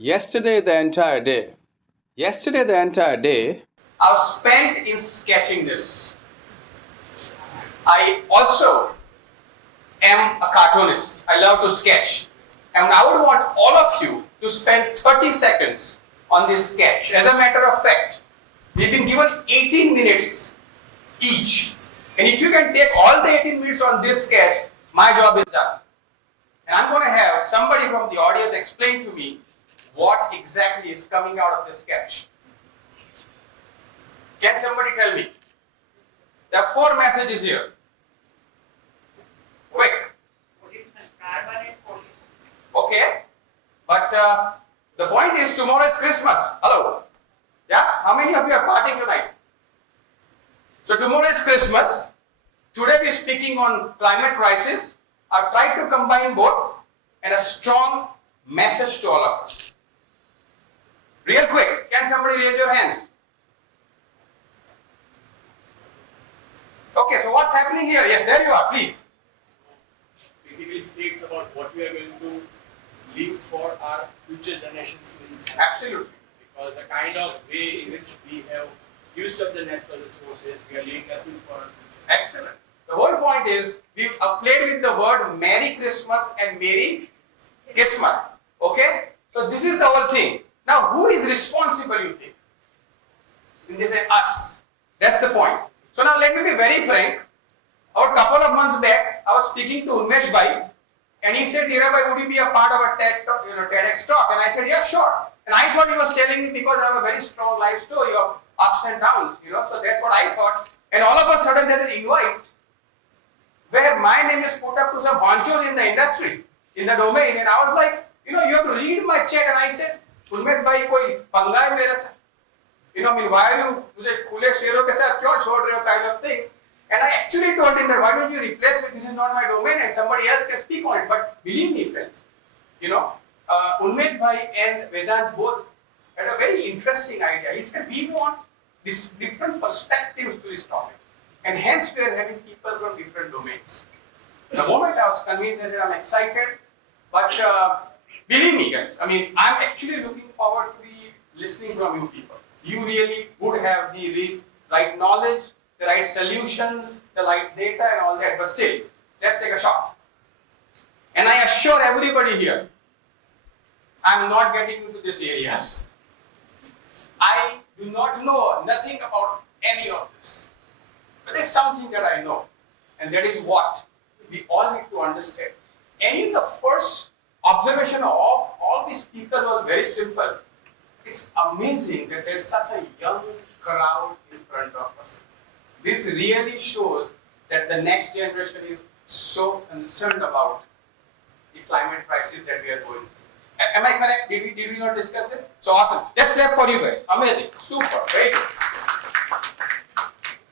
Yesterday the entire day. Yesterday the entire day. I was spent in sketching this. I also am a cartoonist. I love to sketch. And I would want all of you to spend 30 seconds on this sketch. As a matter of fact, we've been given 18 minutes each. And if you can take all the 18 minutes on this sketch, my job is done. And I'm going to have somebody from the audience explain to me what exactly is coming out of this sketch. Can somebody tell me? There are 4 messages here. Quick. Okay. But the point is, tomorrow is Christmas. Hello. Yeah? How many of you are partying tonight? So tomorrow is Christmas. Today we are speaking on climate crisis. I've tried to combine both and a strong message to all of us. Real quick, can somebody raise your hands? Okay, so what's happening here? Yes, there you are, please. Basically, it states about what we are going to leave for our future generations to inherit. Absolutely. Because the kind of way in which we have used up the natural resources, we are leaving nothing for our future. Excellent. The whole point is, we've played with the word Merry Christmas and Merry Kismet. Okay? So this is the whole thing. Now, who is responsible, you think? They say us. That's the point. So now let me be very frank. About a couple of months back, I was speaking to Unmesh Bhai, and he said, Nirav, would you be a part of a TEDx talk? And I said, yeah, sure. And I thought he was telling me because I have a very strong life story of ups and downs, so that's what I thought. And all of a sudden there's an invite where my name is put up to some honchos in the industry, in the domain, and I was like, you have to read my chat, and I said, Unmesh Bhai, koi panga hai mere se? Why are you, mujhe khule sheron ke sath kyon chhod rahe ho, kind of thing. And I actually told him that, why don't you replace me, this is not my domain and somebody else can speak on it. But believe me, friends, Unmesh Bhai and Vedant both had a very interesting idea. He said, we want these different perspectives to this topic. And hence we are having people from different domains. The moment I was convinced, I said, I'm excited. But believe me, guys, I'm actually looking forward to be listening from you people. You really would have the right knowledge, the right solutions, the right data and all that. But still, let's take a shot. And I assure everybody here, I'm not getting into these areas. I do not know nothing about any of this. But there's something that I know. And that is what we all need to understand. And in the first observation of all these speakers was very simple. It's amazing that there's such a young crowd in front of us. This really shows that the next generation is so concerned about the climate crisis that we are going through. Am I correct? Did we not discuss this? So awesome. Let's clap for you guys. Amazing. Super. Very good.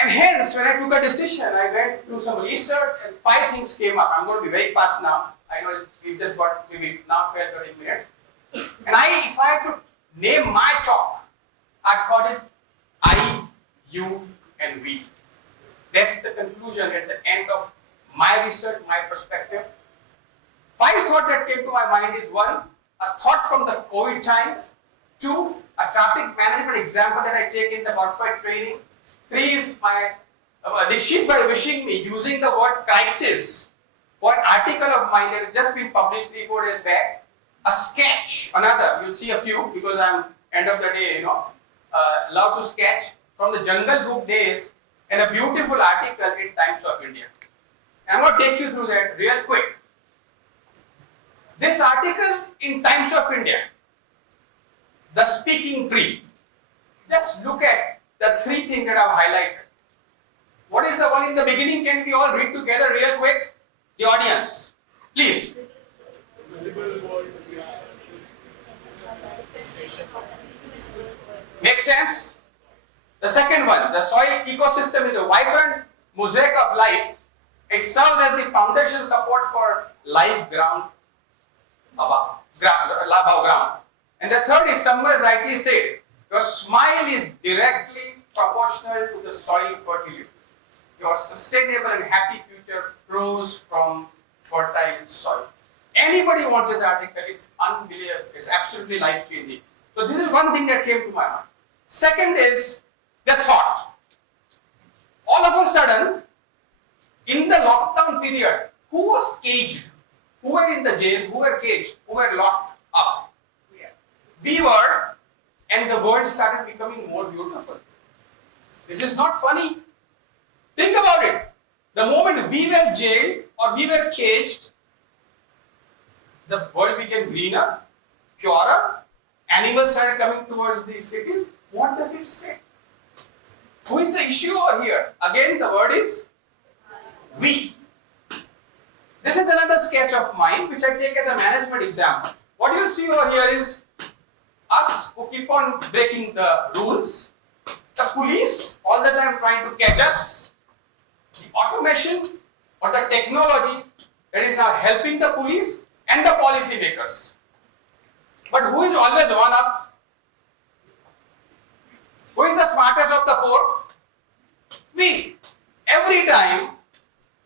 And hence, when I took a decision, I went through some research and 5 things came up. I'm going to be very fast now. I know we've just got maybe now 12-13 minutes. And if I had to name my talk, I'd call it I, you, and we. That's the conclusion at the end of my research, my perspective. 5 thoughts that came to my mind is 1, a thought from the COVID times. 2, a traffic management example that I take in the corporate training. 3 is my Dikshit by wishing me using the word crisis for an article of mine that has just been published 3-4 days back. A sketch, another, you'll see a few because I'm end of the day, love to sketch from the Jungle Book days and a beautiful article in Times of India. I'm going to take you through that real quick. This article in Times of India, the speaking tree. Just look at the 3 things that I've highlighted. What is the one in the beginning? Can we all read together real quick? The audience, please. Makes sense? The second one, the soil ecosystem is a vibrant mosaic of life. It serves as the foundation support for life above ground. And the third is, someone has rightly said, your smile is directly proportional to the soil fertility. Your sustainable and happy future flows from fertile soil. Anybody wants this article, it's unbelievable, it's absolutely life changing. So this is one thing that came to my mind. Second is the thought. All of a sudden, in the lockdown period, who was caged? Who were in the jail? Who were caged? Who were locked up? We were, and the world started becoming more beautiful. This is not funny. Think about it. The moment we were jailed or we were caged, the world became greener, purer, animals started coming towards these cities. What does it say? Who is the issue over here? Again, the word is we. This is another sketch of mine which I take as a management example. What you see over here is us who keep on breaking the rules, the police all the time trying to catch us, the automation or the technology that is now helping the police and the policy makers. But who is always one up? Who is the smartest of the four? We. Every time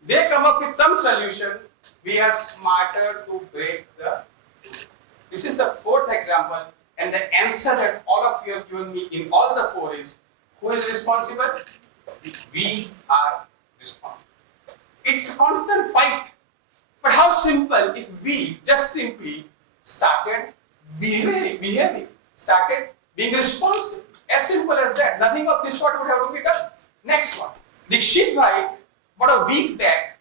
they come up with some solution, we are smarter to break the. This is the fourth example, and the answer that all of you have given me in all the four is, who is responsible? We are responsible. It's a constant fight. But how simple if we just simply started behaving, started being responsible. As simple as that. Nothing of this sort would have to be done. Next one. Dikshit bhai, about a week back,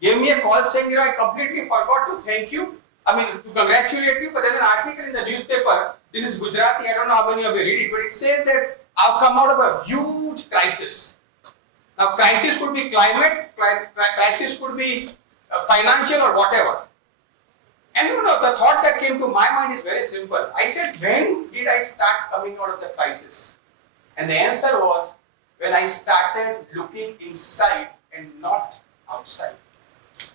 gave me a call saying, I completely forgot to thank you. To congratulate you, but there's an article in the newspaper. This is Gujarati. I don't know how many of you read it, but it says that I've come out of a huge crisis. Now, crisis could be climate, crisis could be financial or whatever. And the thought that came to my mind is very simple. I said, when did I start coming out of the crisis? And the answer was, when I started looking inside and not outside.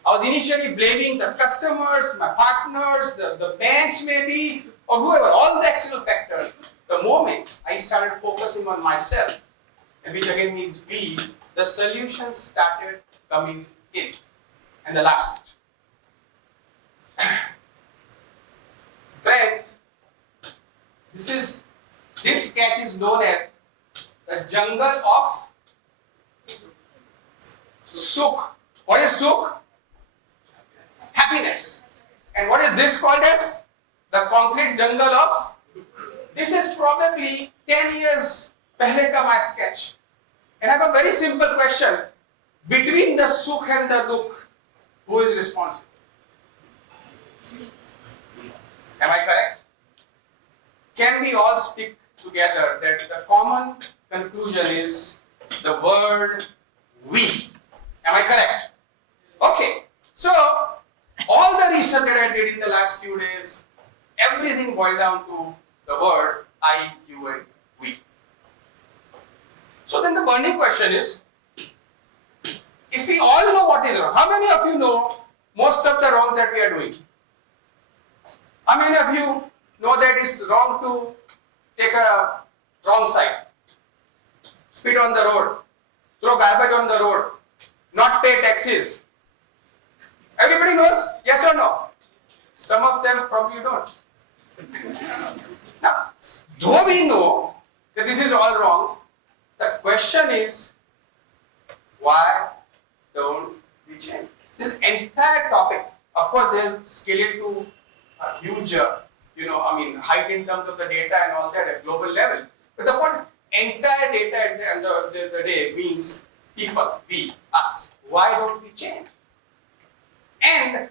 I was initially blaming the customers, my partners, the banks maybe, or whoever, all the external factors. The moment I started focusing on myself, and which again means we, the solutions started coming in. And the last. Friends, this sketch is known as the jungle of Sukh. What is Sukh? Happiness. And what is this called as? The concrete jungle of? This is probably 10 years pehle ka my sketch. And I have a very simple question. Between the Sukh and the Dukh, who is responsible? Am I correct? Can we all speak together that the common conclusion is the word we? Am I correct? Okay. So, all the research that I did in the last few days, everything boiled down to the word I, you, and we. So then the burning question is, if we all know what is wrong, how many of you know most of the wrongs that we are doing? How many of you know that it's wrong to take a wrong side, spit on the road, throw garbage on the road, not pay taxes? Everybody knows? Yes or no? Some of them probably don't. Now, though we know that this is all wrong, the question is, why don't we change? This entire topic, of course, they'll scale it to a huge, height in terms of the data and all that at global level. But the point, entire data at the end of the day means people, we, us. Why don't we change? And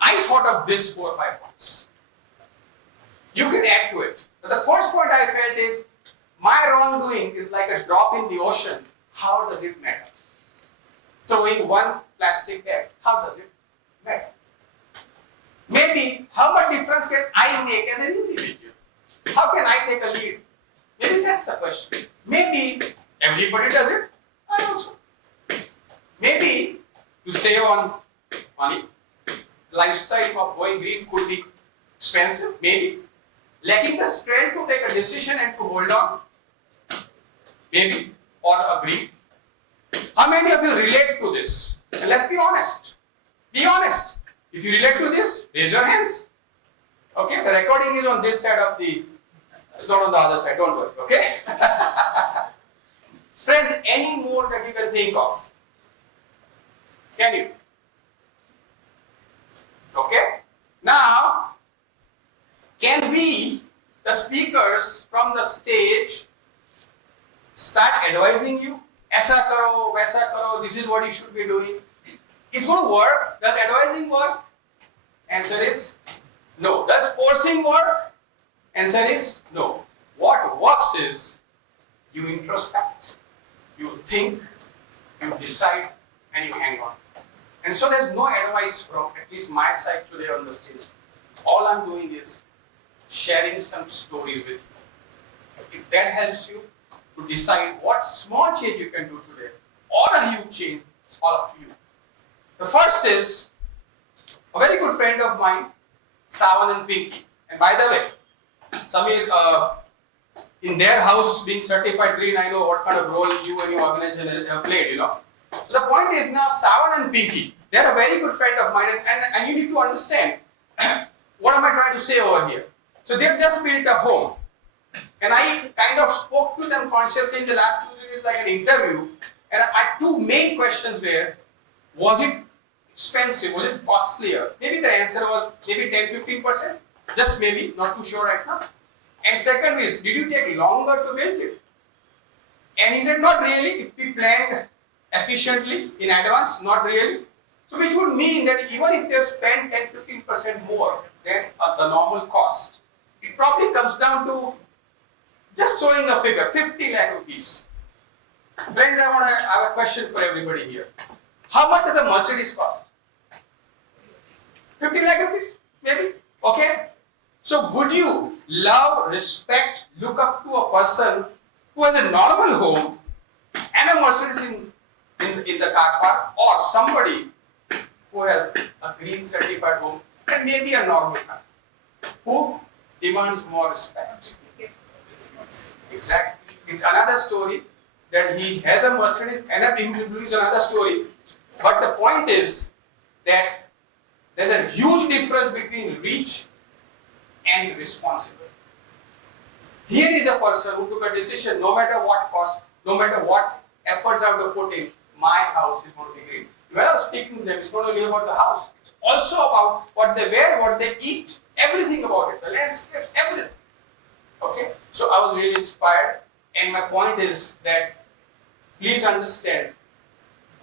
I thought of this 4 or 5 points. You can add to it. But the first point I felt is, my wrongdoing is like a drop in the ocean. How does it matter? Throwing one plastic egg, how does it matter? Maybe, how much difference can I make as an individual? How can I take a lead? Maybe that's the question. Maybe everybody does it, I also. Maybe to save on money, lifestyle of going green could be expensive, maybe. Lacking the strength to take a decision and to hold on, maybe, or agree. How many of you relate to this? And let's be honest. Be honest. If you relate to this, raise your hands. Okay, the recording is on this side of the, it's not on the other side, don't worry, okay? Friends, any more that you can think of? Can you? Okay? Now, can we, the speakers from the stage, start advising you? Aisa karo, vaisa karo, this is what you should be doing. It's going to work. Does advising work? Answer is no. Does forcing work? Answer is no. What works is you introspect, you think, you decide, and you hang on. And so there's no advice from at least my side today on the stage. All I'm doing is sharing some stories with you. If that helps you to decide what small change you can do today or a huge change, it's all up to you. The first is a very good friend of mine, Savan and Pinky. And by the way, Samir, in their house being certified green, I know what kind of role you and your organization have played, you know. So the point is now, Savan and Pinky, they're a very good friend of mine, and you need to understand what am I trying to say over here. So they've just built a home, and I kind of spoke to them consciously in the last 2 days like an interview, and my two main questions were, was it expensive, was it costlier? Maybe the answer was maybe 10-15%, just maybe, not too sure right now. And second is, did you take longer to build it? And he said, not really. If we planned efficiently in advance, not really. So which would mean that even if they spend 10-15% more than the normal cost, it probably comes down to just throwing a figure, 50 lakh rupees. Friends, I want to have a question for everybody here. How much does a Mercedes cost? 50 lakh rupees, maybe? Okay. So would you love, respect, look up to a person who has a normal home and a Mercedes in the car park, or somebody who has a green certified home and maybe a normal car? Who demands more respect? Exactly. It's another story that he has a Mercedes and a BMW is another story. But the point is that there's a huge difference between rich and responsible. Here is a person who took a decision, no matter what cost, no matter what efforts I have to put in, my house is going to be green. When I was speaking to them, it's not only about the house, it's also about what they wear, what they eat, everything about it, the landscapes, everything. Okay? So I was really inspired, and my point is that please understand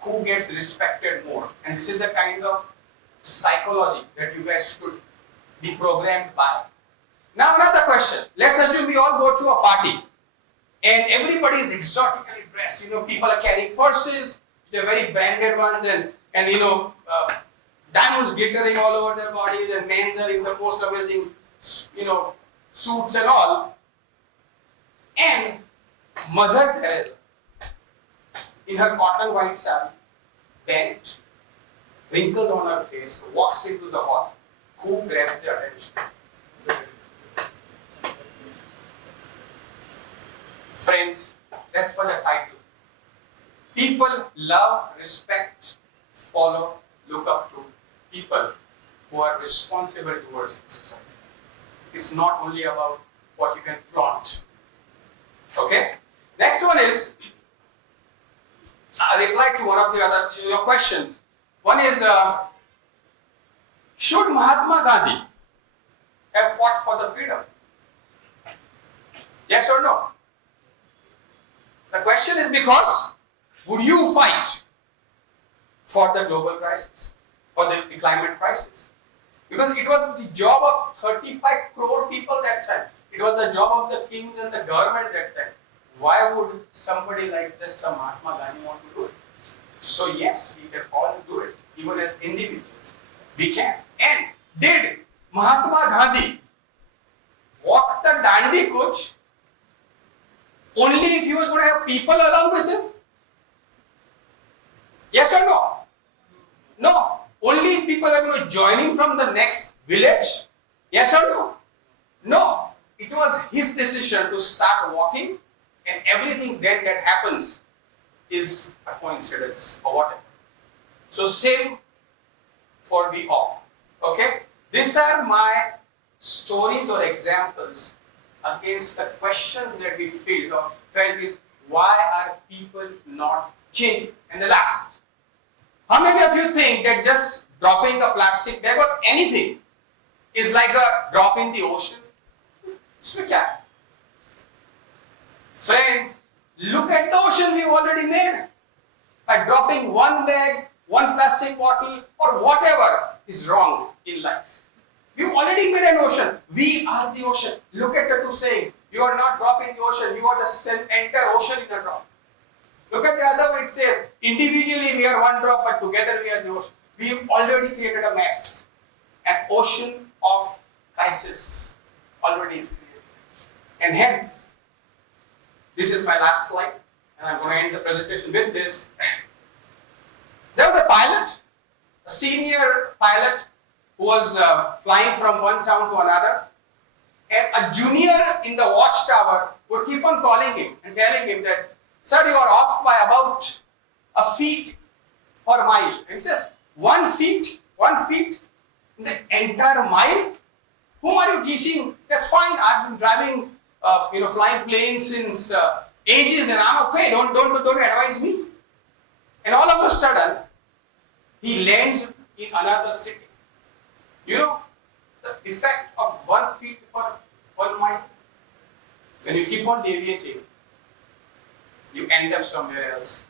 who gets respected more. And this is the kind of psychology that you guys should be programmed by. Now another question. Let's assume we all go to a party and everybody is exotically dressed. You know, people are carrying purses, they're very branded ones, and diamonds glittering all over their bodies, and men are in the most amazing, suits and all. And Mother Teresa, in her cotton white sari, bent, wrinkles on her face, walks into the hall. Who grabs the attention? Friends, that's for the title. People love, respect, follow, look up to people who are responsible towards the society. It's not only about what you can flaunt. Okay? Next one is a reply to one of your questions. One is, should Mahatma Gandhi have fought for the freedom? Yes or no? The question is because, would you fight for the global crisis, for the climate crisis? Because it was the job of 35 crore people that time. It was the job of the kings and the government that time. Why would somebody like just a Mahatma Gandhi want to do it? So yes, we can all do it, even as individuals. We can. And did Mahatma Gandhi walk the Dandi Kuch only if he was going to have people along with him? Yes or no? No. Only if people are going to join him from the next village? Yes or no? No. It was his decision to start walking, and everything then that happens is a coincidence or whatever. So same for we all. Okay, these are my stories or examples against the questions that we felt is why are people not changing? And the last, how many of you think that just dropping a plastic bag or anything is like a drop in the ocean? इसमें क्या है? Friends, look at the ocean we already made. By dropping one bag, one plastic bottle, or whatever is wrong in life. We already made an ocean. We are the ocean. Look at the two sayings. You are not dropping the ocean, you are the entire ocean in a drop. Look at the other one, it says, individually we are one drop, but together we are the ocean. We've already created a mess. An ocean of crisis already is created. And hence, this is my last slide, and I'm going to end the presentation with this. There was a pilot, a senior pilot, who was flying from one town to another, and a junior in the watchtower would keep on calling him and telling him that, sir, you are off by about a feet per mile. And he says, 1 feet in the entire mile? Whom are you teaching? That's fine, I've been driving, flying planes since ages, and I'm okay, don't advise me. And all of a sudden, he lands in another city. You know, the effect of 1 feet per 1 mile. When you keep on deviating, you end up somewhere else.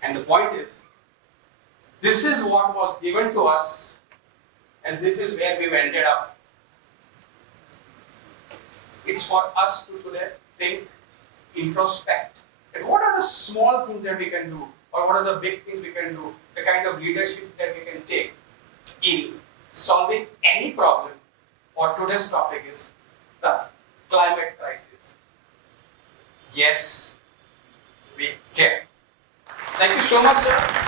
And the point is, this is what was given to us, and this is where we've ended up. It's for us to today think, introspect, and what are the small things that we can do, or what are the big things we can do, the kind of leadership that we can take in solving any problem. Or today's topic is the climate crisis. Yes, we care. Thank you so much, sir.